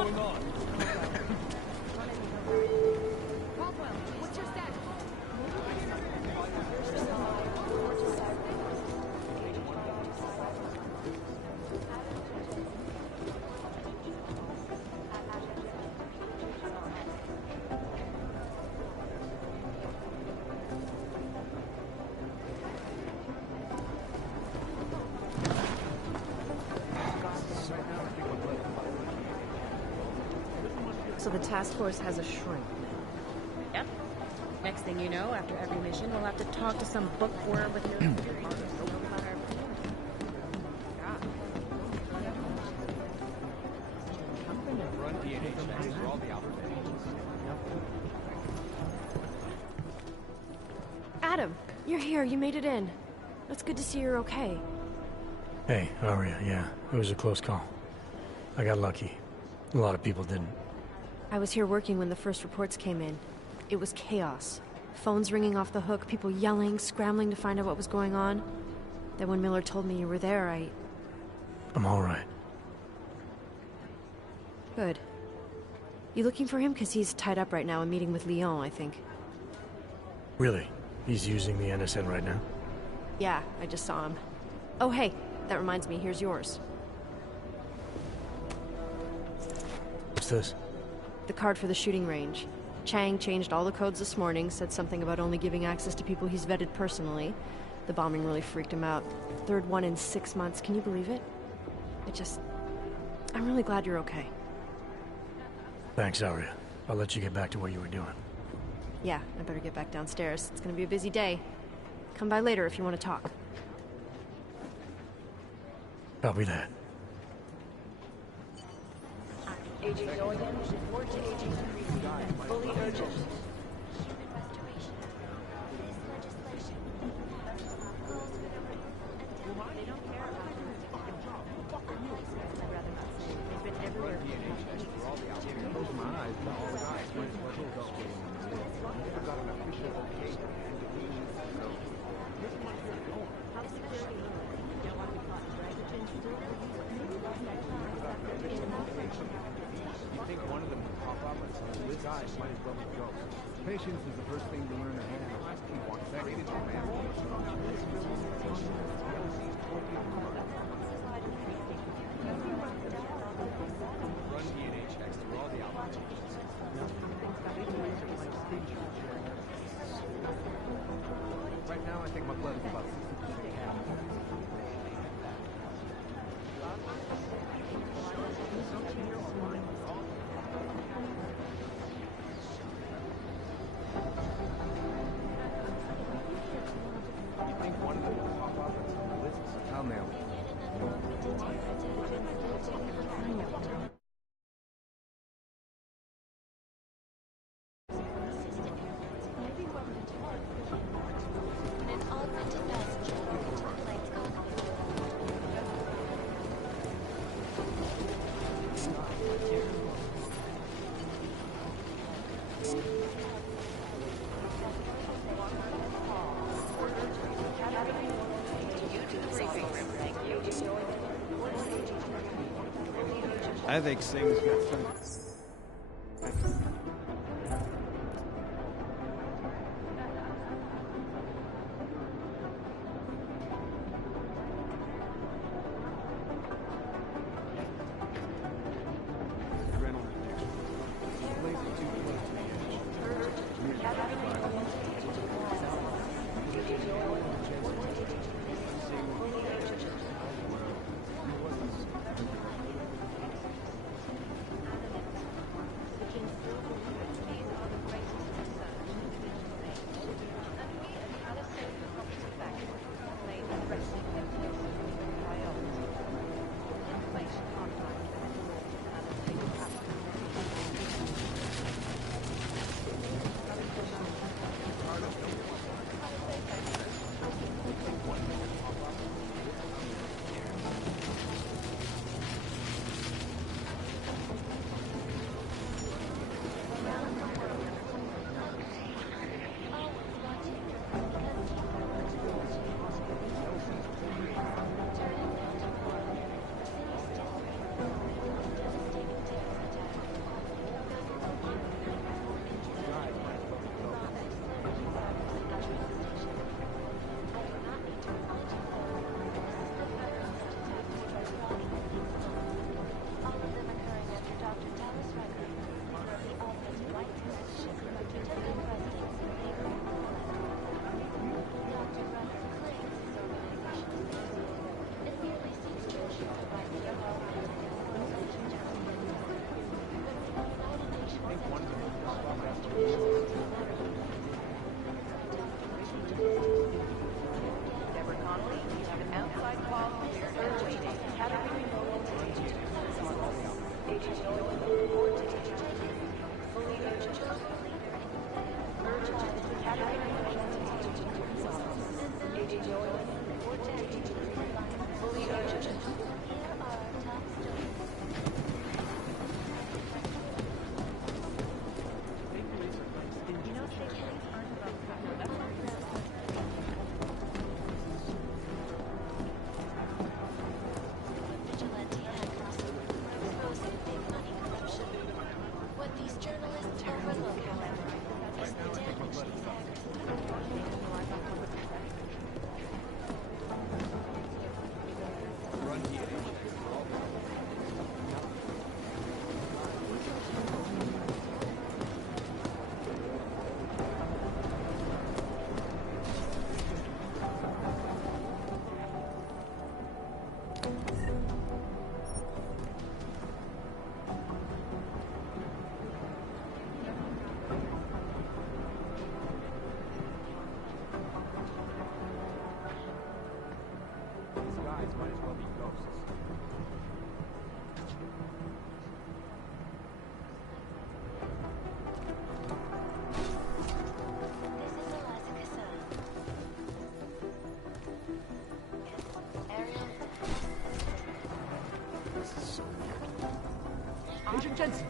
going on? What's your status? So the task force has a shrink. Yep. Next thing you know, after every mission, we'll have to talk to some bookworm with no experience. Adam, you're here. You made it in. It's good to see you're okay. Hey, Aria, yeah. It was a close call. I got lucky. A lot of people didn't. I was here working when the first reports came in. It was chaos. Phones ringing off the hook, people yelling, scrambling to find out what was going on. Then when Miller told me you were there, I'm all right. Good. You looking for him? Because he's tied up right now and meeting with Lyon, I think. Really? He's using the NSN right now? Yeah, I just saw him. Oh, hey, that reminds me, here's yours. What's this? The card for the shooting range. Chang changed all the codes this morning, said something about only giving access to people he's vetted personally. The bombing really freaked him out. Third one in 6 months, can you believe it? I'm really glad you're okay. Thanks, Aria. I'll let you get back to what you were doing. Yeah, I better get back downstairs. It's gonna be a busy day. Come by later if you want to talk. Copy that. Agent Gilligan, report to Agent Creasy. Fully urgent. Patience is the first thing to learn to handle. Run DNA checks through all the outlets. Right now, I think my blood is about 60%. I'll nail it. I think Singh's got some... These guys might as well be ghosts. This is so weird. Agent Jensen!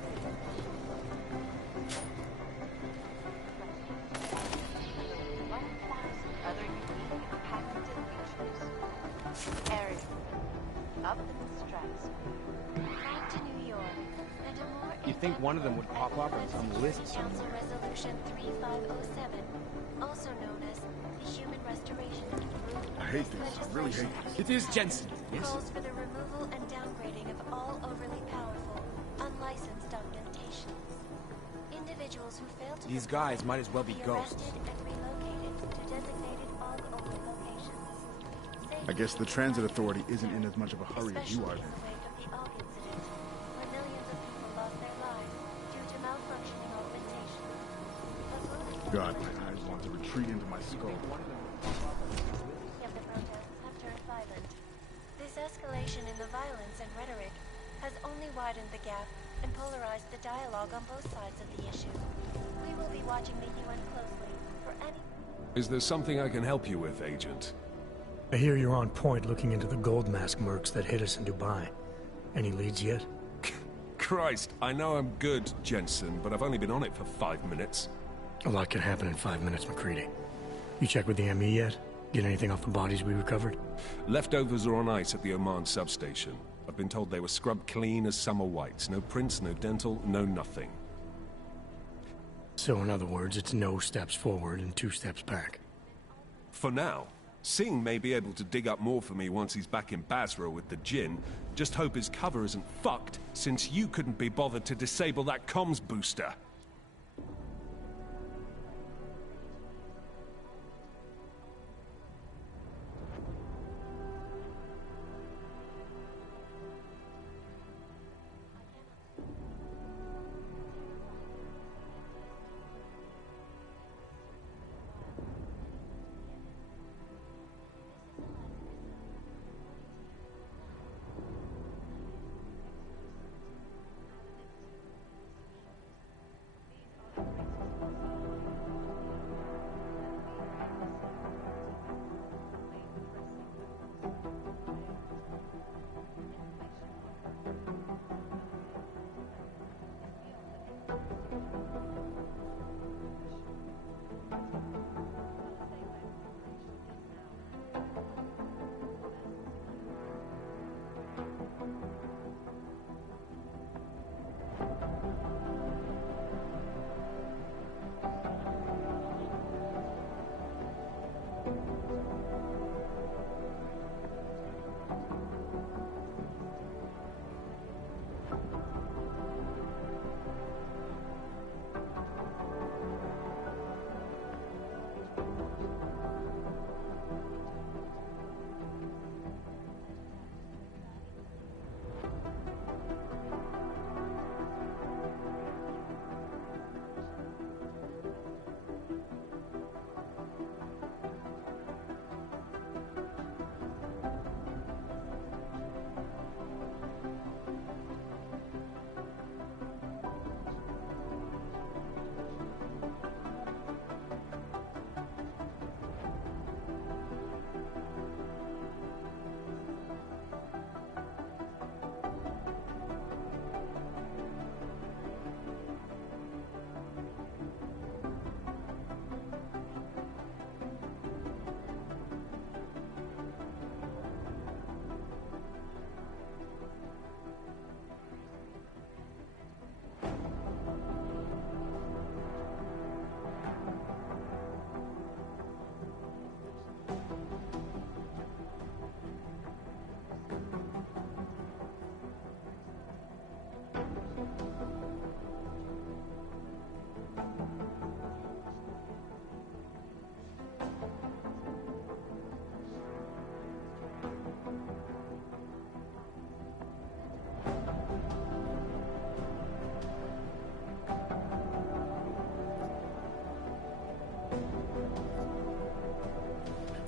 Other unique and patented features. Area. Up in the stratosphere. Back to New York. And a more You'd think one of them would pop up on some list Council somewhere. Resolution 3507, also known as the Human Restoration. I hate this. I really hate this. It is Jensen, yes? Calls for the removal and downgrading of all overly powerful, unlicensed augmentations. Individuals who fail to These comply guys might as well be will ghosts. arrested and relocated to designated aug-only locations. I guess the transit authority isn't in as much of a hurry as you are. Especially in the wake of the aug incident, where millions of people lost their lives due to malfunctioning augmentation. God, my eyes want to retreat into my skull. Many of the protests have turned violent. This escalation in the violence and rhetoric has only widened the gap and polarized the dialogue on both sides of the issue. We will be watching the UN closely for any... Is there something I can help you with, Agent? I hear you're on point looking into the gold mask mercs that hit us in Dubai. Any leads yet? Christ, I know I'm good, Jensen, but I've only been on it for 5 minutes. A lot can happen in 5 minutes, McCready. You check with the ME yet? Get anything off the bodies we recovered? Leftovers are on ice at the Oman substation. I've been told they were scrubbed clean as summer whites. No prints, no dental, no nothing. So in other words, it's no steps forward and 2 steps back. For now. Singh may be able to dig up more for me once he's back in Basra with the Jinn. Just hope his cover isn't fucked, since you couldn't be bothered to disable that comms booster.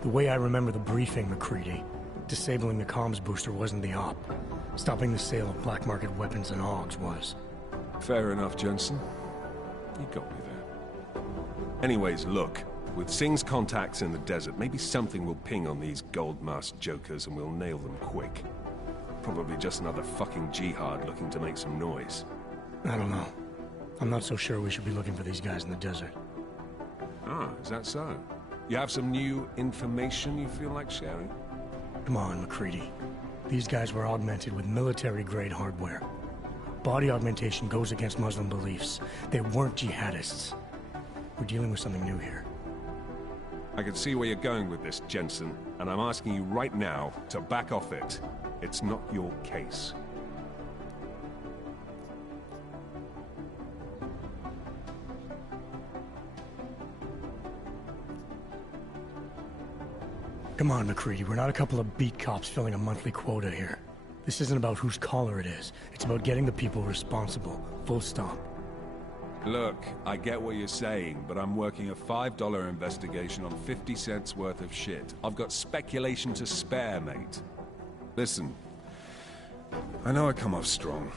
The way I remember the briefing, McCready, disabling the comms booster wasn't the op. Stopping the sale of black market weapons and AUGs was. Fair enough, Jensen. You got me there. Anyways, look. With Singh's contacts in the desert, maybe something will ping on these gold-masked jokers and we'll nail them quick. Probably just another fucking jihad looking to make some noise. I don't know. I'm not so sure we should be looking for these guys in the desert. Ah, is that so? You have some new information you feel like sharing? Come on, McCready. These guys were augmented with military-grade hardware. Body augmentation goes against Muslim beliefs. They weren't jihadists. We're dealing with something new here. I can see where you're going with this, Jensen, and I'm asking you right now to back off it. It's not your case. Come on, McCready. We're not a couple of beat cops filling a monthly quota here. This isn't about whose collar it is. It's about getting the people responsible. Full stop. Look, I get what you're saying, but I'm working a $5 investigation on 50 cents worth of shit. I've got speculation to spare, mate. Listen, I know I come off strong.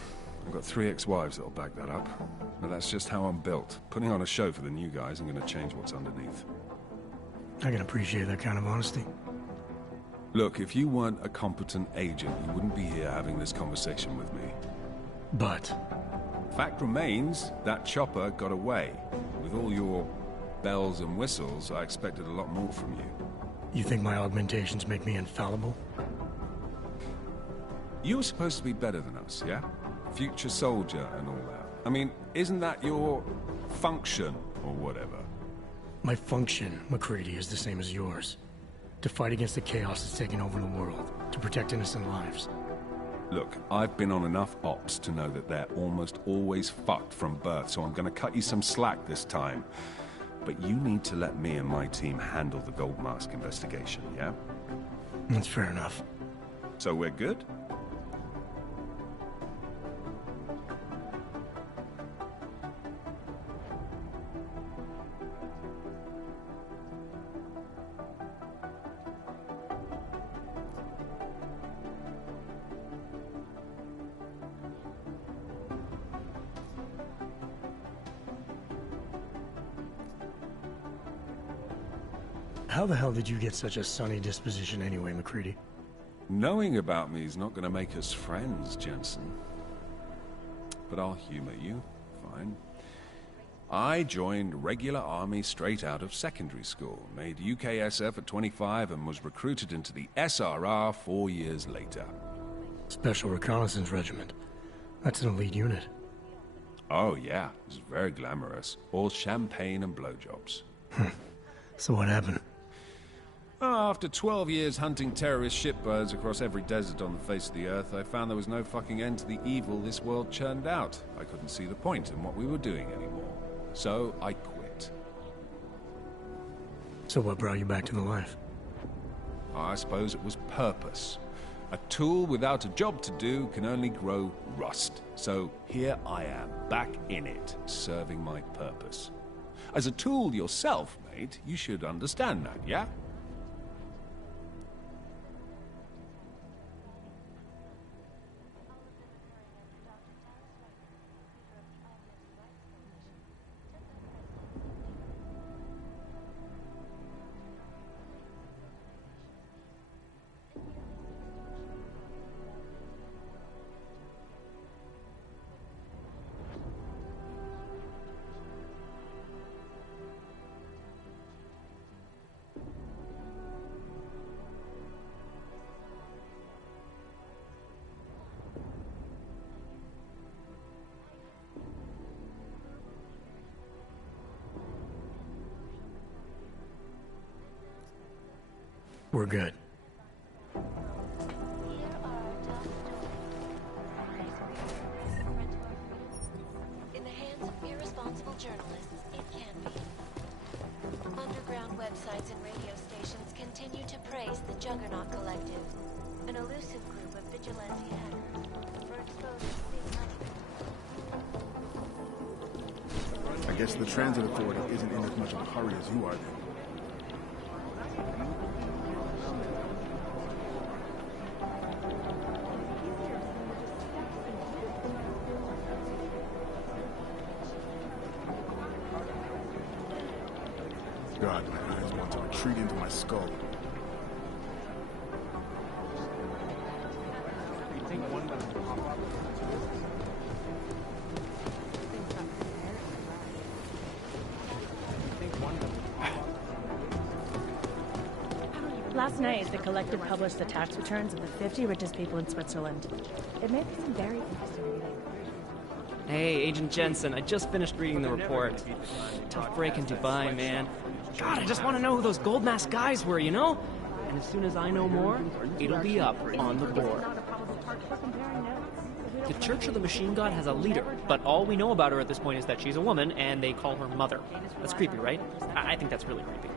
I've got 3 ex-wives that'll back that up. But that's just how I'm built. Putting on a show for the new guys, I'm gonna change what's underneath. I can appreciate that kind of honesty. Look, if you weren't a competent agent, you wouldn't be here having this conversation with me. But Fact remains, that chopper got away. With all your bells and whistles, I expected a lot more from you. you think my augmentations make me infallible? You were supposed to be better than us, yeah? Future soldier and all that. I mean, isn't that your function or whatever? My function, McCready, is the same as yours. To fight against the chaos that's taken over the world. To protect innocent lives. Look, I've been on enough ops to know that they're almost always fucked from birth, so I'm gonna cut you some slack this time. But you need to let me and my team handle the Gold Mask investigation, yeah? That's fair enough. So we're good? How the hell did you get such a sunny disposition anyway, McCready? Knowing about me is not gonna make us friends, Jensen. But I'll humor you, fine. I joined regular army straight out of secondary school, made UKSF at 25 and was recruited into the SRR 4 years later. Special Reconnaissance Regiment. That's an elite unit. Oh yeah, it was very glamorous. All champagne and blowjobs. So what happened? After 12 years hunting terrorist shitbirds across every desert on the face of the earth, I found there was no fucking end to the evil this world churned out. I couldn't see the point in what we were doing anymore. So I quit. So what brought you back to the life? I suppose it was purpose. A tool without a job to do can only grow rust. So here I am, back in it, serving my purpose. As a tool yourself, mate, you should understand that, yeah? We're good. Here are our top stories. In the hands of irresponsible journalists, it can be. Underground websites and radio stations continue to praise the Juggernaut Collective, an elusive group of vigilante hackers, for exposing big money. I guess the Transit Authority isn't in as much of a hurry as you are then. God, my eyes want to retreat into my skull. You think one doesn't pop up? You think one doesn't pop up? Last night, the collective published the tax returns of the 50 richest people in Switzerland. It made for some very interesting reading. Hey, Agent Jensen, I just finished reading the report. Tough break in Dubai, man. God, I just want to know who those gold mask guys were, you know? And as soon as I know more, it'll be up on the board. The Church of the Machine God has a leader, but all we know about her at this point is that she's a woman, and they call her Mother. That's creepy, right? I think that's really creepy.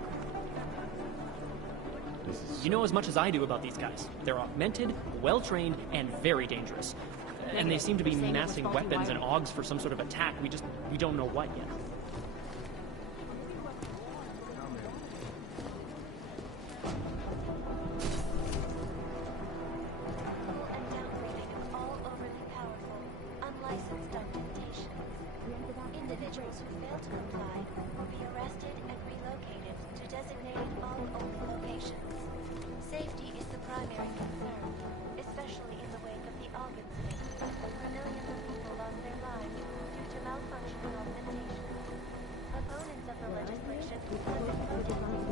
You know as much as I do about these guys. They're augmented, well-trained, and very dangerous. And they seem to be massing weapons and augs for some sort of attack. We don't know what yet. All overly powerful, unlicensed augmentations. Individuals who fail to comply will be arrested and relocated to designated all-only locations. Safety is the primary concern, especially in the wake of the Aug incident, where millions of people lost their lives due to malfunctioning augmentations. Opponents of the legislation have been protesting.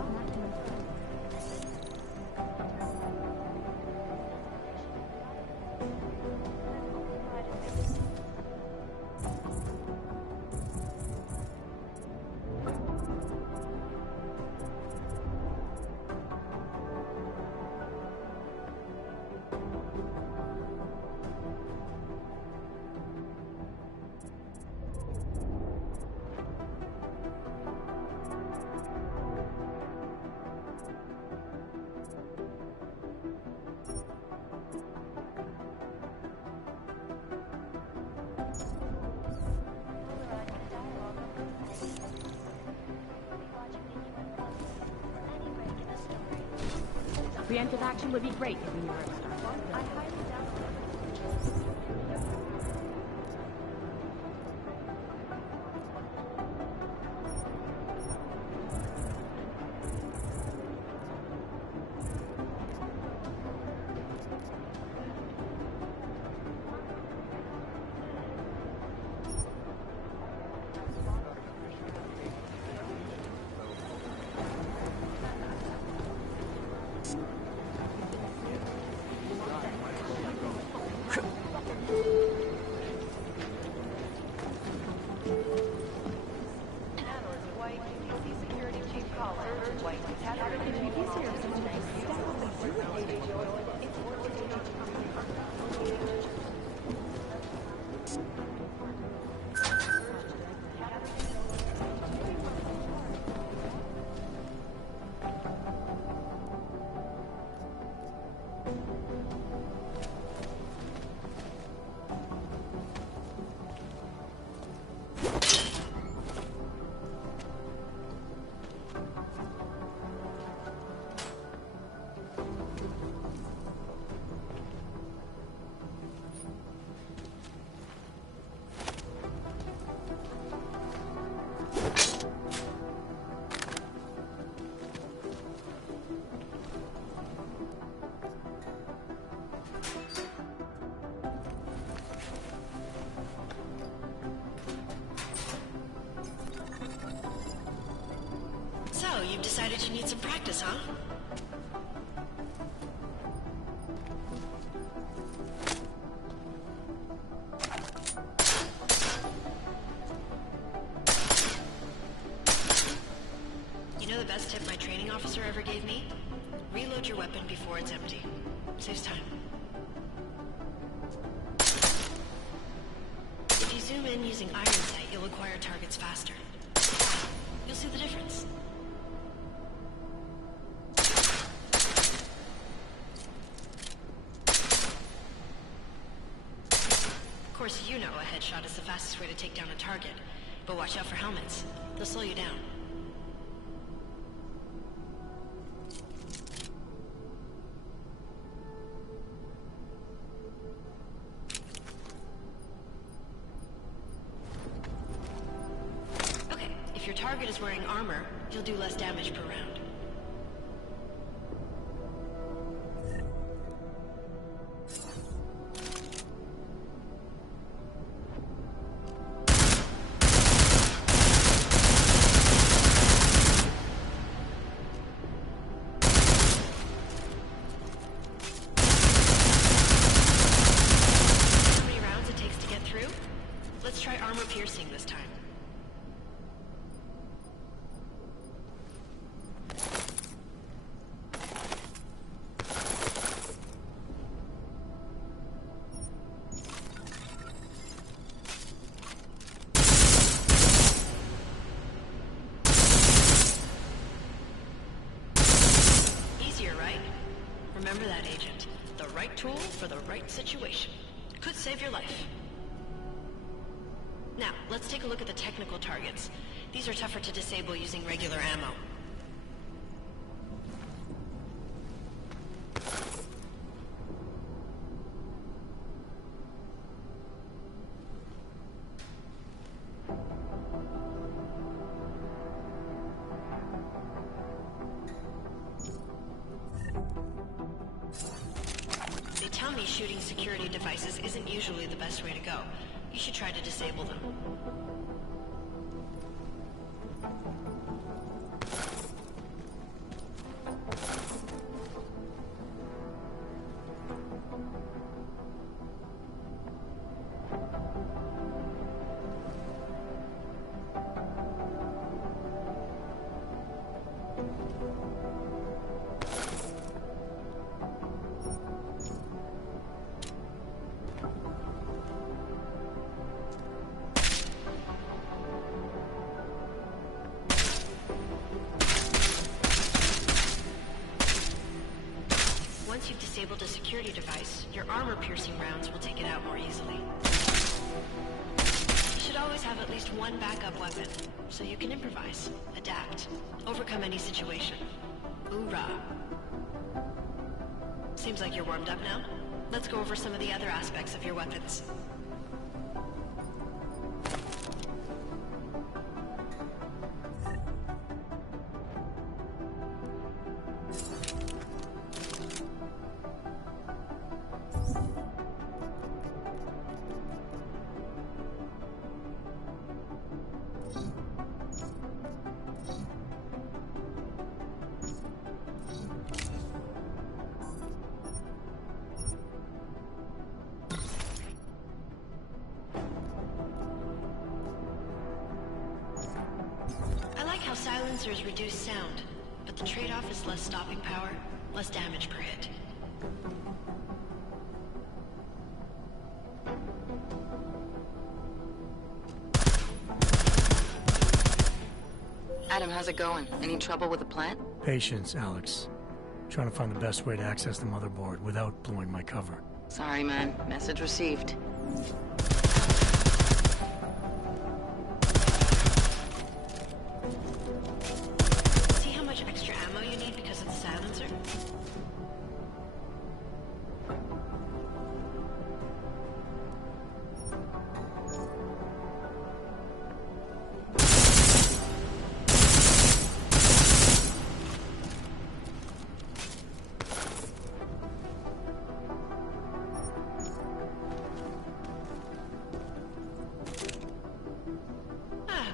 Preemptive action would be great if we were a star. I highly doubt So, you've decided you need some practice, huh? You know the best tip my training officer ever gave me? Reload your weapon before it's empty. Saves time. If you zoom in using iron sight, you'll acquire targets faster. You'll see the difference. Of course, you know a headshot is the fastest way to take down a target, but watch out for helmets. They'll slow you down. Okay, if your target is wearing armor, You'll do less damage per round. How many rounds it takes to get through? Let's try armor piercing this time. Easier, right? Remember that, Agent. The right tool for the right situation. Could save your life. Now, let's take a look at the technical targets. These are tougher to disable using regular ammo. They tell me shooting security devices isn't usually the best way to go. You should try to disable them. Once you've disabled a security device, your armor-piercing rounds will take it out more easily. You should always have at least one backup weapon, so you can improvise, adapt, overcome any situation. Hoorah! Seems like you're warmed up now. Let's go over some of the other aspects of your weapons. How silencers reduce sound, but the trade-off is less stopping power, less damage per hit. Adam, how's it going? Any trouble with the plant? Patience, Alex. Trying to find the best way to access the motherboard without blowing my cover. Sorry, man. Message received. See how much extra ammo you need because of the silencer?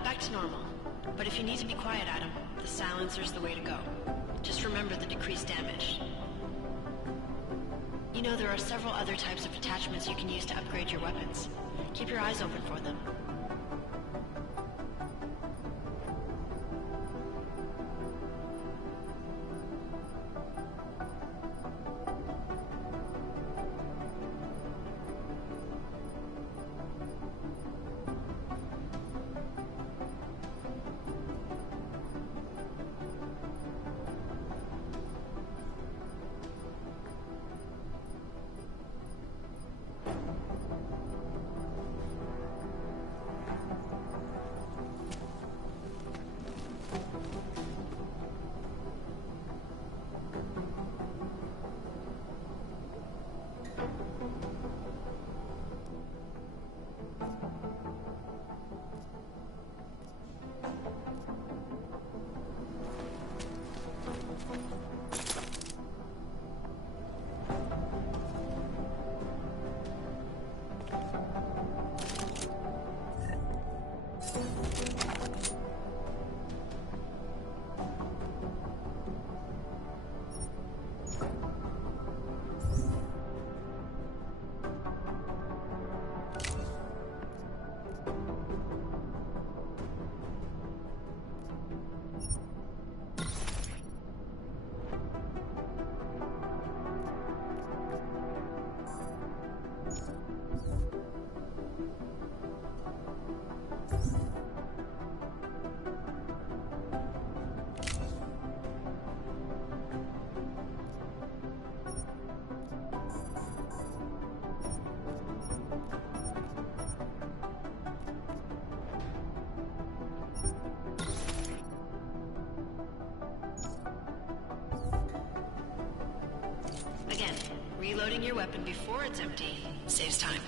Back to normal. But if you need to be quiet, Adam, the silencer's the way to go. Just remember the decreased damage. You know there are several other types of attachments you can use to upgrade your weapons. Keep your eyes open for them. Reloading your weapon before it's empty saves time.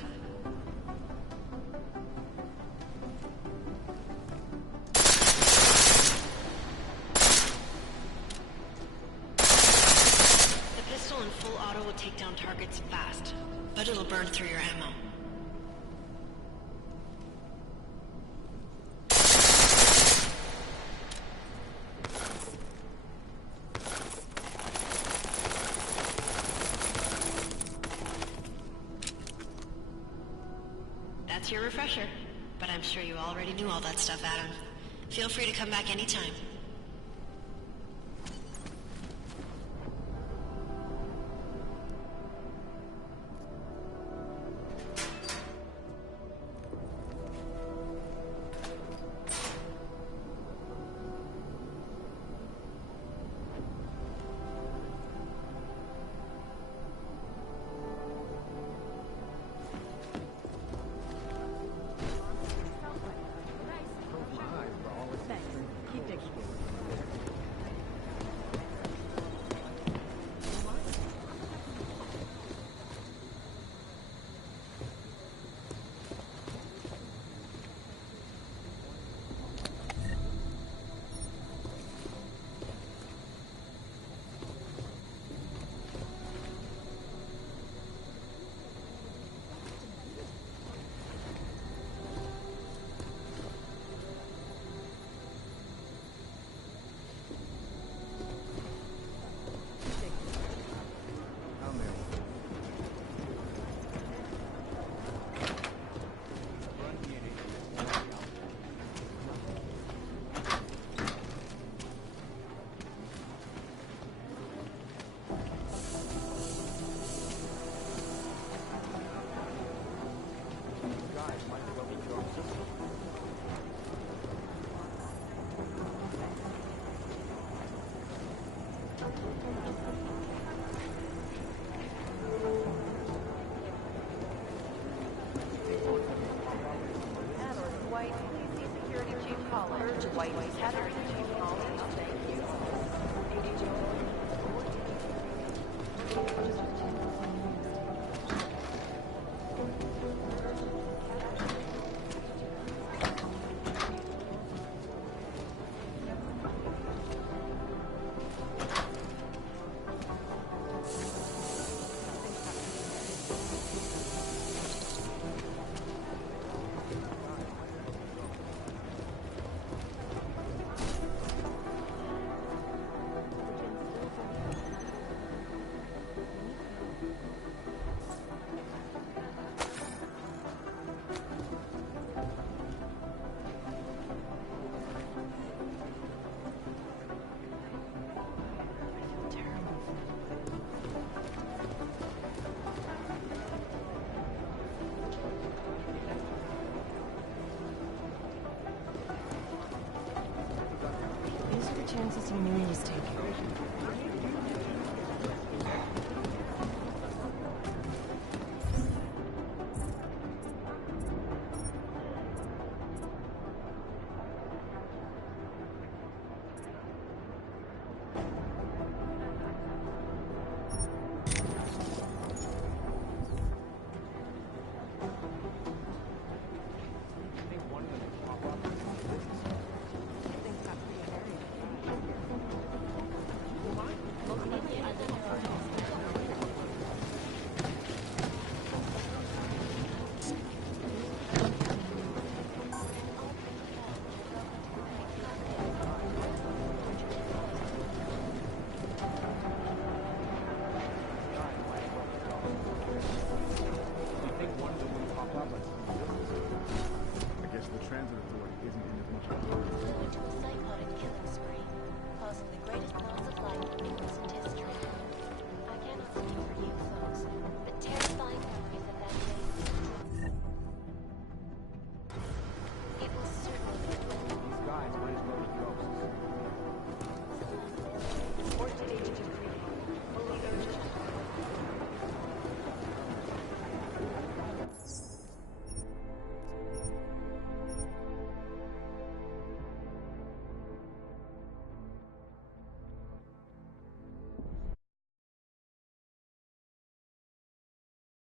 The pistol in full auto will take down targets fast, but it'll burn through your ammo. That's your refresher, but I'm sure you already knew all that stuff, Adam. Feel free to come back anytime. Chances he knew he was taking.